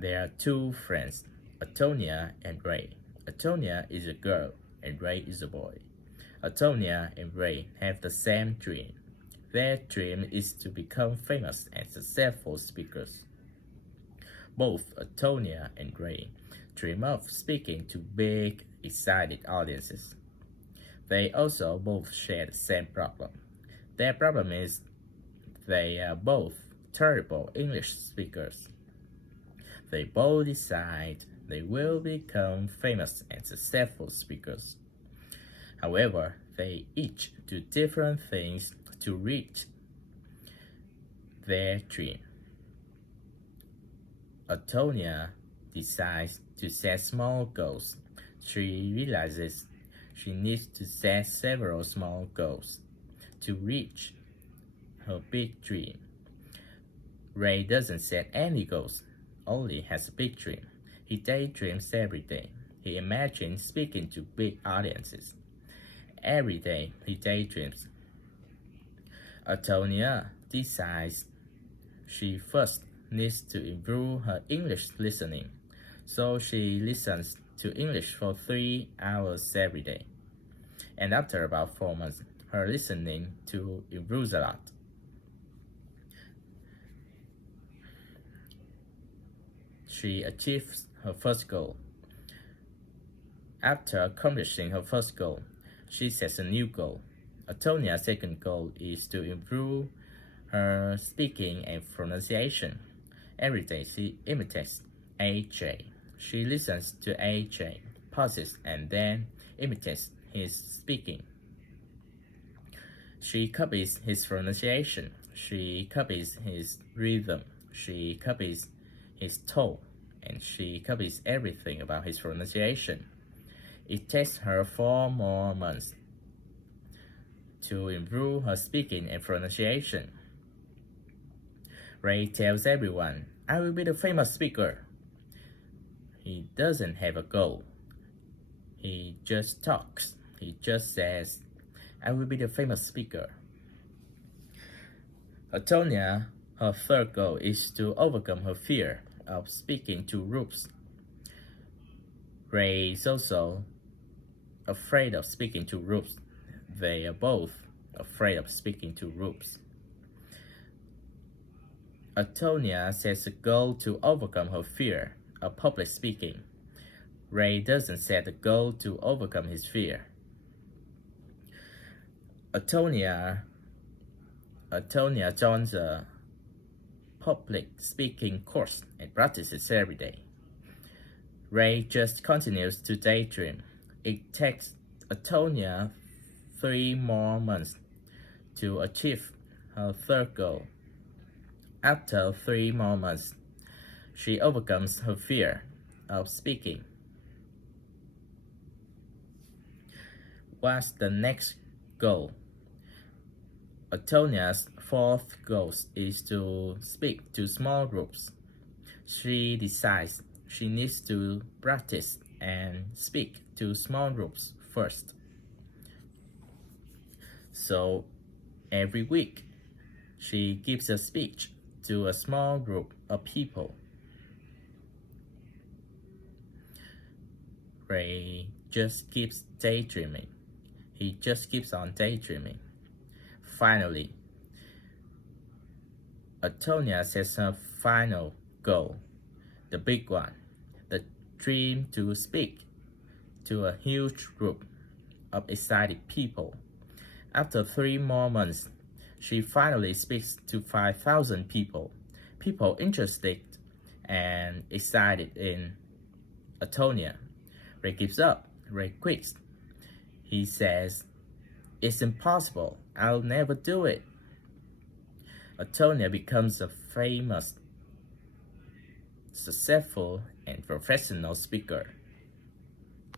There are two friends, Antonia and Ray. Antonia is a girl and Ray is a boy. Antonia and Ray have the same dream. Their dream is to become famous and successful speakers. Both Antonia and Ray dream of speaking to big, excited audiences. They also both share the same problem. Their problem is they are both terrible English speakers. They both decide they will become famous and successful speakers. However, they each do different things to reach their dream. Antonia decides to set small goals. She realizes she needs to set several small goals to reach her big dream. Ray doesn't set any goals, only has a big dream. He daydreams every day. He imagines speaking to big audiences. Every day he daydreams. Antonia decides she first needs to improve her English listening, so she listens to English for 3 hours every day. And after about 4 months, her listening to improves a lot. She achieves her first goal. After accomplishing her first goal, she sets a new goal. Antonia's second goal is to improve her speaking and pronunciation. Every day she imitates AJ. She listens to AJ, pauses, and then imitates his speaking. She copies his pronunciation. She copies his rhythm. She copies his tone, and she copies everything about his pronunciation. It takes her 4 more months to improve her speaking and pronunciation. Ray tells everyone, "I will be the famous speaker." He doesn't have a goal. He just talks. He just says, "I will be the famous speaker." Antonia, her third goal is to overcome her fear of speaking to groups. Ray is also afraid of speaking to groups. They are both afraid of speaking to groups. Antonia sets a goal to overcome her fear of public speaking. Ray doesn't set a goal to overcome his fear. Antonia joins a public speaking course and practices every day. Ray just continues to daydream. It takes Antonia 3 more months to achieve her third goal. After 3 more months, she overcomes her fear of speaking. What's the next goal? Antonia's fourth goal is to speak to small groups. She decides she needs to practice and speak to small groups first. So every week, she gives a speech to a small group of people. Ray just keeps daydreaming. He just keeps on daydreaming. Finally, Antonia sets her final goal, the big one, the dream to speak to a huge group of excited people. After 3 more months, she finally speaks to 5,000 people, people interested and excited in Antonia. Ray gives up. Ray quits. He says, "It's impossible. I'll never do it." Antonia becomes a famous, successful, and professional speaker.